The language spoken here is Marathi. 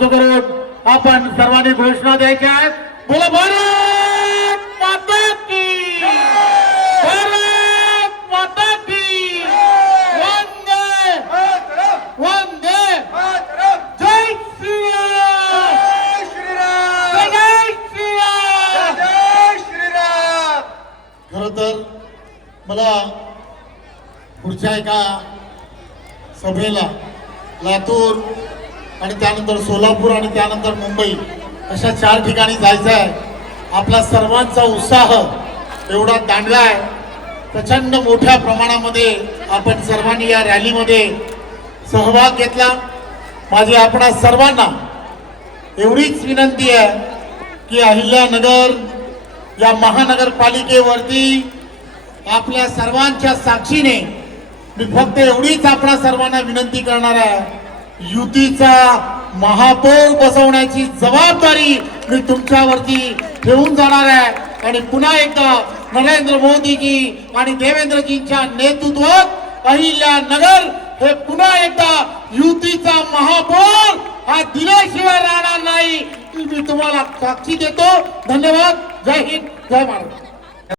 उंच करून आपण सर्वांनी घोषणा द्यायच्या आहेत. बोला भारत माता की. भारत माता की. वंदे. वंदे. जय श्रीराम. जय श्रीराम. खर तर मला पुढच्या एका सभेला लातूर आणि त्यानंतर सोलापूर आणि त्यानंतर मुंबई अशा चार ठिकाणी जायचं आहे. आपला सर्वांचा उत्साह एवढा दांडला आहे. प्रचंड मोठ्या प्रमाणामध्ये आपण सर्वांनी या रॅलीमध्ये सहभाग घेतला. माझी आपणा सर्वांना एवढीच विनंती आहे की अहिल्यानगर या महानगरपालिकेवरती आपल्या सर्वांच्या साक्षीने मी फक्त एवढीच आपणा सर्वांना विनंती करणार आहे. युतीचा महापौर बसवण्याची जबाबदारी मी तुमच्यावरती ठेवून जाणार आहे. आणि पुन्हा एकदा नरेंद्र मोदीजी आणि देवेंद्रजींच्या नेतृत्वात अहिल्यानगर हे पुन्हा एकदा युतीचा महापौर हा दिल्याशिवाय राहणार नाही. मी तुम्हाला साक्षी देतो. धन्यवाद. जय हिंद. जय महाराष्ट्र.